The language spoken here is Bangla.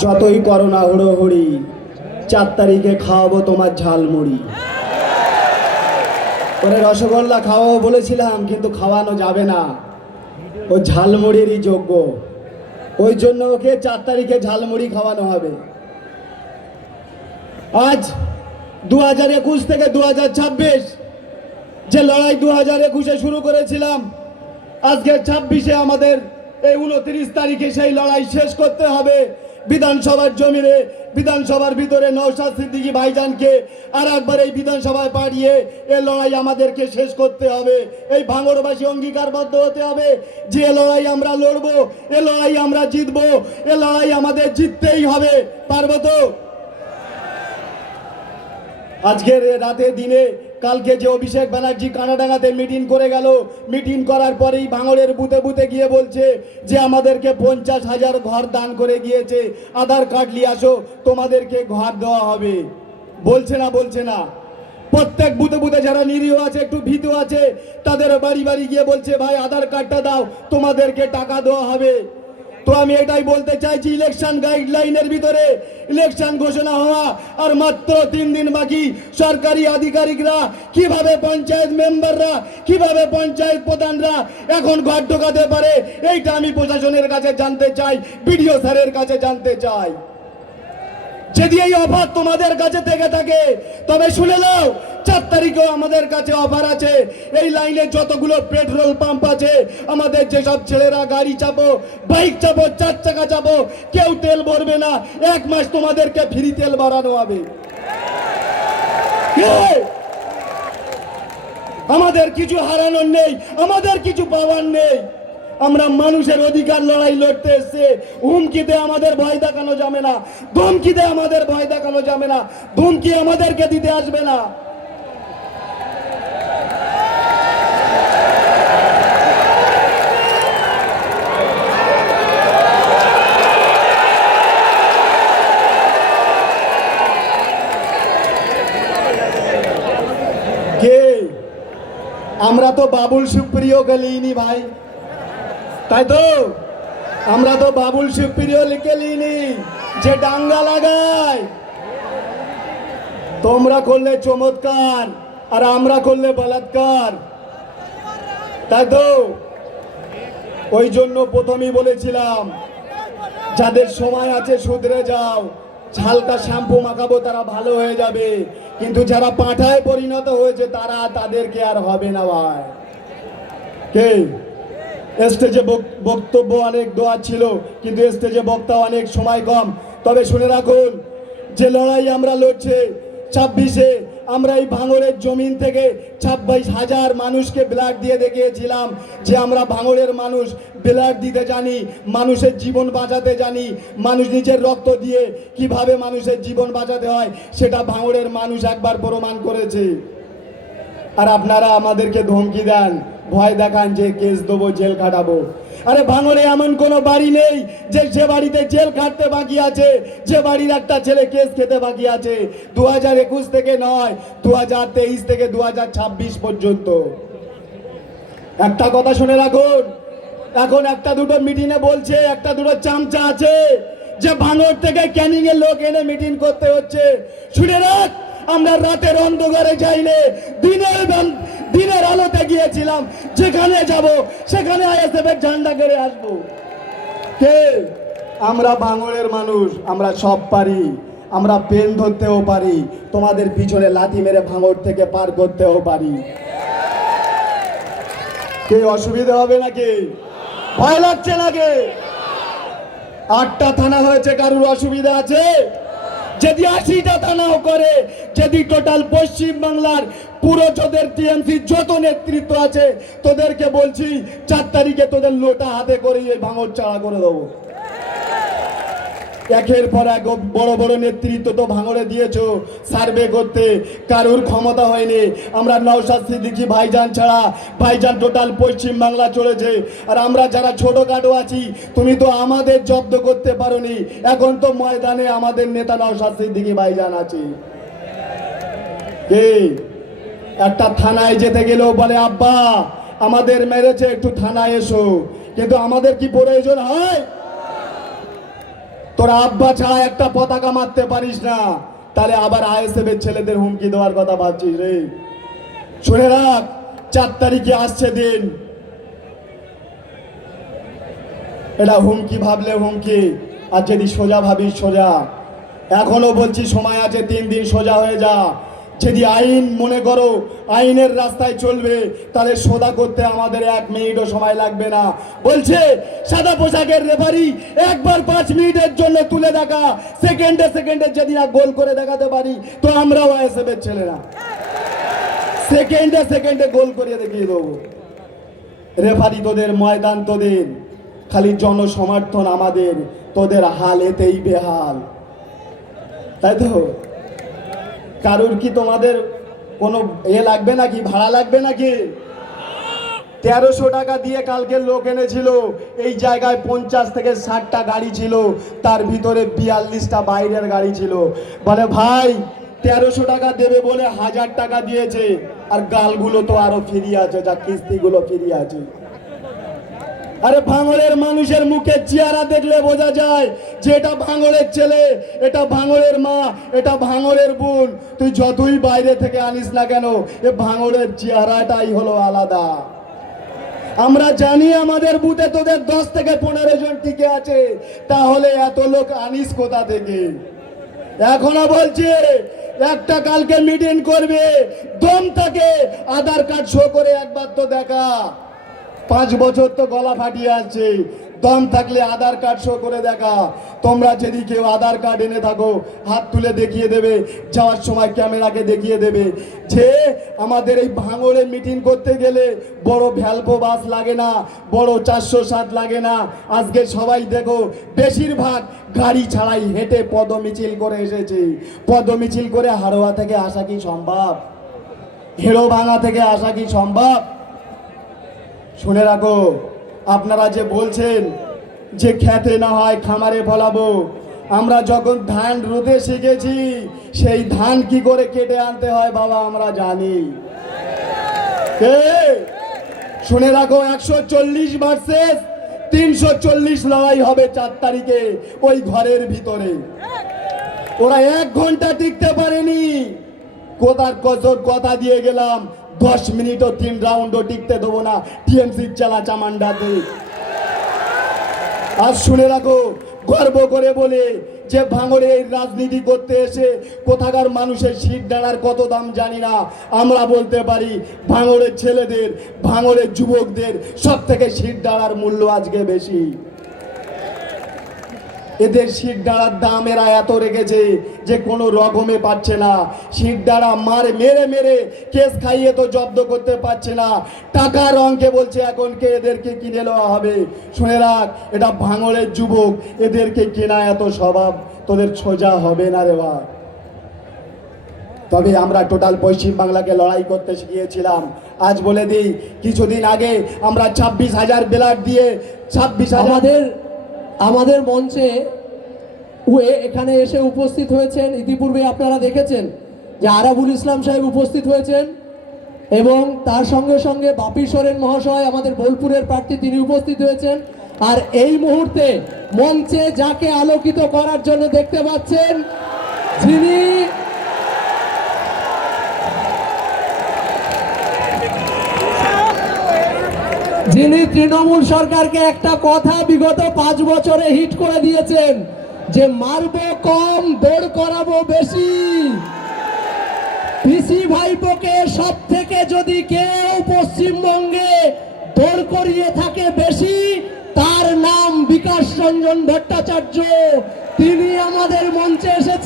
যতই করো না হুড়োহুড়ি, 4 তারিখে খাওয়াবো তোমার ঝালমুড়ি। ওরে রসগোল্লা খাওয়াবো বলেছিলাম, কিন্তু খাওয়ানো যাবে না, ও ঝালমুড়িরই যোগ্য। ওই জন্য ওকে 4 তারিখে ঝালমুড়ি খাওয়ানো হবে। আজ 2021 থেকে 2026 যে লড়াই 2021-এ শুরু করেছিলাম, আজকে 26-এ আমাদের এই 29 তারিখে সেই লড়াই শেষ করতে হবে। বিধানসভার জমিনে, বিধানসভার ভিতরে নওশাদ সিদ্দিকী ভাইজানকে আর একবার এই বিধানসভায় পাঠিয়ে এই লড়াই আমাদেরকে শেষ করতে হবে। এই ভাঙড়বাসী অঙ্গীকারবদ্ধ হতে হবে যে এ লড়াই আমরা লড়বো, এ লড়াই আমরা জিতবো, এ লড়াই আমাদের জিততেই হবে। পারবো তো? আজকের রাতে দিনে কালকে যে অভিষেক ব্যানার্জি কানাডাঙ্গাতে মিটিং করে গেল, মিটিং করার পরেই ভাঙড়ের বুথে বুথে গিয়ে বলছে যে আমাদেরকে 50,000 ঘর দান করে গিয়েছে, আধার কার্ড নিয়ে আসো, তোমাদেরকে ঘর দেওয়া হবে। বলছে না? বলছে না? প্রত্যেক বুথে বুথে যারা নিরীহ আছে, একটু ভীত আছে, তাদের বাড়ি বাড়ি গিয়ে বলছে ভাই আধার কার্ডটা দাও, তোমাদেরকে টাকা দেওয়া হবে। তো আমি এটাই বলতে চাইছি, ইলেকশন গাইডলাইনের ভিতরে ইলেকশন ঘোষণা হওয়া আর মাত্র 3 দিন বাকি। সরকারি আধিকারিকরা কিভাবে, পঞ্চায়েত মেম্বাররা কিভাবে, পঞ্চায়েত প্রধানরা এখন ঘর ঢোকাতে পারে, এইটা আমি প্রশাসনের কাছে জানতে চাই, বিডিও স্যারের কাছে জানতে চাই। যদি এই অফার তোমাদের কাছে থেকে থাকে তবে শুনে নাও, 4 তারিখেও আমাদের কাছে অফার আছে। এই লাইনে যতগুলো পেট্রোল পাম্প আছে, আমাদের যেসব ছেলেরা গাড়ি চাপো, বাইক চাপো, 4 চাকা চাপো, কেউ তেল ভরবে না, 1 মাস তোমাদেরকে ফ্রি তেল বাড়ানো হবে। আমাদের কিছু হারানোর নেই, আমাদের কিছু পাওয়ার নেই। আমরা মানুষের অধিকার লড়াই লড়তে এসেছে। হুমকিতে আমাদের ভয় দেখানো যাবে না, ধমকিতে আমাদের ভয় দেখানো যাবে না, ধমকি আমাদেরকে দিতে আসবে না। কে? আমরা তো বাবুল সুপ্রিয় গলিনি ভাই, তাই তো? আমরা তো বাবুল সুপ্রিয় লিখে লিনি যে ডাঙ্গা লাগায়। তোমরা করলে চমৎকার আর আমরা করলে বলাৎকার, তাই তো? ওই জন্য প্রথমেই বলেছিলাম যাদের সময় আছে শুধরে যাও, হালকা শ্যাম্পু মাখাবো তারা ভালো হয়ে যাবে, কিন্তু যারা পাঁঠায় পরিণত হয়েছে তারা, তাদেরকে আর হবে না ভাই। কে? স্টেজে বক্তব্য অনেক দোয়া ছিল, কিন্তু স্টেজে বক্তা অনেক সময় কম। তবে শুনে রাখুন, যে লড়াই আমরা লড়ছে 26-এ, আমরা এই ভাঙড়ের জমিন থেকে 26,000 মানুষকে ব্লাড দিয়ে দেখিয়েছিলাম যে আমরা ভাঙড়ের মানুষ ব্লাড দিতে জানি, মানুষের জীবন বাঁচাতে জানি। মানুষ নিজের রক্ত দিয়ে কিভাবে মানুষের জীবন বাঁচাতে হয় সেটা ভাঙড়ের মানুষ একবার প্রমাণ করেছে। আর আপনারা আমাদেরকে ধমকি দেন, ভয় দেখান যে কেস দেবো, জেল খাটাবো। আরে ভাঙড়ে এমন কোনো বাড়ি নেই যে বাড়িতে জেল খাটতে বাকি আছে, যে বাড়ির একটা ছেলে কেস খেতে বাকি আছে। 2021 থেকে নয়, 2023 থেকে 2026 পর্যন্ত। একটা কথা শুনে রাখুন, এখন একটা দুটো মিটিংয়ে বলছে, একটা দুটো চামচা আছে যে ভাঙড় থেকে ক্যানিং এর লোক এনে মিটিং করতে হচ্ছে। শুনে রাখ, আমরা রাতের অন্ধকারে যাইলে দিনের আলোতে গিয়েছিলাম, যেখানে যাব সেখানে আইএসএফ এর ঝান্ডা করে আসবো। কে? আমরা ভাঙড়ের মানুষ, আমরা সব পারি, আমরা পেন ধরতেও পারি, তোমাদের পিছনে লাথি মেরে ভাঙড় থেকে পার করতেও পারি। কে? অসুবিধা হবে নাকি? ভয় লাগছে নাকি? 8টা থানা হয়েছে, কারুর অসুবিধা আছে? যদি 80টা থানাও করে, যদি টোটাল পশ্চিম বাংলার পুরো তোদের টিএমসি যত নেতৃত্ব আছে, তোদেরকে বলছি 4 তারিখে তোদের লোটা হাতে করে এই ভাঙড় চাড়া করে দেবো। একের পর এক বড় বড় নেতৃত্ব তো ভাঙড়ে দিয়েছো সার্ভে করতে, কারুর ক্ষমতা হয়নি। আমরা নওশাদ সিদ্দিকী ভাইজান ছাড়া, ভাইজান টোটাল পশ্চিম বাংলা চলেছে। আর আমরা যারা ছোটখাটো আছি, তুমি তো আমাদের জব্দ করতে পারোনি। এখন তো ময়দানে আমাদের নেতা নওশাদ সিদ্দিকী ভাইজান আছে। কে? একটা থানায় যেতে গেলেও বলে আব্বা আমাদের মেরেছে, একটু থানায় এসো, কিন্তু আমাদের কি প্রয়োজন হয়? তোরা আব্বা ছাড়া একটা পতাকা মারতে পারিস না, তাহলে আবার আইএসএফ এর ছেলেদের হুমকি দেওয়ার কথা ভাবছিস রে? শুনে রাখ, 4 তারিখে আসছে দিন, এটা হুমকি ভাবলে হুমকি, আর যদি সোজা ভাবিস সোজা। এখনো বলছি সময় আছে, 3 দিন সোজা হয়ে যা। যদি আইন মনে করো আইনের রাস্তায় চলবে, তাহলে সোজা করতে আমাদের 1 মিনিটও সময় লাগবে না। বলছে সাদা পোশাকের রেফারি একবার 5 মিনিটের জন্য তুলে দেখা, সেকেন্ডে সেকেন্ডে যদি না গোল করে দেখাতে পারি, তো আমরাও আইএসএফ এর ছেলেরা সেকেন্ডে সেকেন্ডে গোল করিয়ে দেখিয়ে দেবো। রেফারি তোদের, ময়দান তোদের, খালি জনসমর্থন আমাদের, তোদের হাল এতেই বেহাল, তাই তো? কারুর কি তোমাদের কোনো লাগবে নাকি, ভাড়া লাগবে নাকি? 1300 টাকা দিয়ে কালকে লোক এনেছিল, এই জায়গায় 50 থেকে 60টা গাড়ি ছিল, তার ভিতরে 42টা বাইরের গাড়ি ছিল। বলে ভাই 1300 টাকা দেবে বলে 1000 টাকা দিয়েছে, আর গালগুলো তো আরো ফিরিয়ে আছে, যা কিস্তিগুলো ফিরিয়ে আছে। আরে ভাঙড়ের মানুষের মুখে চেহারা দেখলে বোঝা যায় যে এটা ভাঙড়ের ছেলে, এটা ভাঙড়ের মা, এটা ভাঙড়ের বোন। তুই যতই বাইরে থেকে আনিস না কেন, এ ভাঙড়ের চেহারাটাই হলো আলাদা। আমরা জানি আমাদের বুথে তোদের 10 থেকে 15 জন টিকে আছে, তাহলে এত লোক আনিস কোথা থেকে? এখনো বলছে একটা কালকে মিটিং করবে, দম থাকে আধার কার্ড শো করে একবার তো দেখা। 5 বছর তো গলা ফাটিয়ে আসছে, দম থাকলে আধার কার্ড শো করে দেখা। তোমরা যদি কেউ আধার কার্ড এনে থাকো, হাত তুলে দেখিয়ে দেবে, যাওয়ার সময় ক্যামেরাকে দেখিয়ে দেবে যে আমাদের এই ভাঙড়ে মিটিং করতে গেলে বড় ভ্যালভো বাস লাগে না, বড় 407 লাগে না। আজকে সবাই দেখো বেশিরভাগ গাড়ি ছাড়াই হেঁটে পদমিছিল করে এসেছে। পদমিছিল করে হাড়োয়া থেকে আসা কি সম্ভব? হেড়োভাঙা থেকে আসা কি সম্ভব? শুনে রাখো, আপনারা যে বলছেন যে খেতে না হয় খামারে ফলাবো, আমরা যখন ধান রোদে শিখেছি, সেই ধান কি করে কেটে আনতে হয় বাবা আমরা জানি। শুনে রাখো, 140 ভার্সেস 340 লড়াই হবে 4 তারিখে ওই ঘরের ভিতরে। ওরা 1 ঘন্টা টিকতে পারেনি, কোথার কসর কথা দিয়ে গেলাম, 10 মিনিটও 3 রাউন্ডও টিকতে দেবো না টিএমসির চালা চামান্ডাতে। আর শুনে রাখো, গর্ব করে বলে যে ভাঙড়ে এই রাজনীতি করতে এসে কোথাকার মানুষের সিট দাঁড়ার কত দাম জানি না, আমরা বলতে পারি ভাঙড়ের ছেলেদের, ভাঙড়ের যুবকদের সব থেকে সিট দাঁড়ার মূল্য আজকে বেশি। এদের সিট দাঁড়ার দাম এরা এত রেখেছে যে কোনো রকমে পাচ্ছে না। সিট দাঁড়া মেরে মেরে কেস খাইয়ে তো জব্দ করতে পারছে না, টাকার অঙ্কে বলছে এখন কে এদেরকে কিনে নেওয়া হবে। শুনে রাখ, এটা ভাঙড়ের যুবক, এদেরকে কেনা এত স্বভাব তোদের সোজা হবে না রে ভাই। তবে আমরা টোটাল পশ্চিম বাংলাকে লড়াই করতে শিখিয়েছিলাম। আজ বলে দিই, কিছুদিন আগে আমরা 26,000 ব্যালট দিয়ে 26,000 আমাদের মঞ্চে এখানে এসে উপস্থিত হয়েছেন। ইতিপূর্বে আপনারা দেখেছেন যে আরাবুল ইসলাম সাহেব উপস্থিত হয়েছেন, এবং তার সঙ্গে সঙ্গে বাপি সোরেন মহাশয় আমাদের বোলপুরের প্রার্থী, তিনি উপস্থিত হয়েছেন। আর এই মুহূর্তে মঞ্চে যাকে আলোকিত করার জন্য দেখতে পাচ্ছেন, যিনি তৃণমূল সরকারকে একটা কথা বিগত 5 বছরে হিট করে দিয়েছেন যে মারবো কম, দৌড় করাবো বেশি। পিসি ভাইপোকে সব থেকে যদি কেউ পশ্চিমবঙ্গে দৌড় করিয়ে থাকে বেশি, তার নাম বিকাশ রঞ্জন ভট্টাচার্য। তিনি আমাদের মঞ্চে এসেছেন।